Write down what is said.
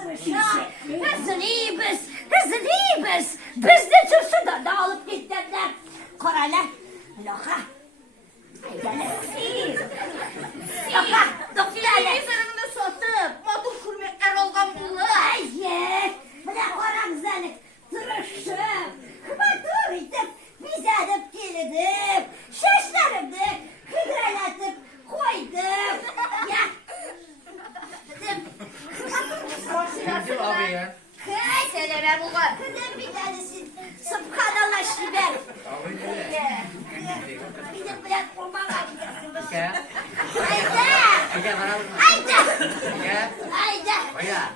Hızın iyi biz. Hızın iyi biz. Biz de çıksın da alıp gittiler. Koralar. Loka. Gelesiz. Loka. Doktorlar. Zarımını satıp, motor kurmetler olgan bunu. Ayye. Bırak oram seni. Tırışım. Batırıydım. Biz edip geldim. Şaşlarımdı. Kıdralatıp koydum. Ya. Kim abi ya? Kız. Seneler bu kadar. Kızım bir tanesi. Subhanallah şiber. Abi ne? Bir de bırak kurban abi. Gel. Haydi. Gel bana. Haydi. Gel. Haydi. Oya.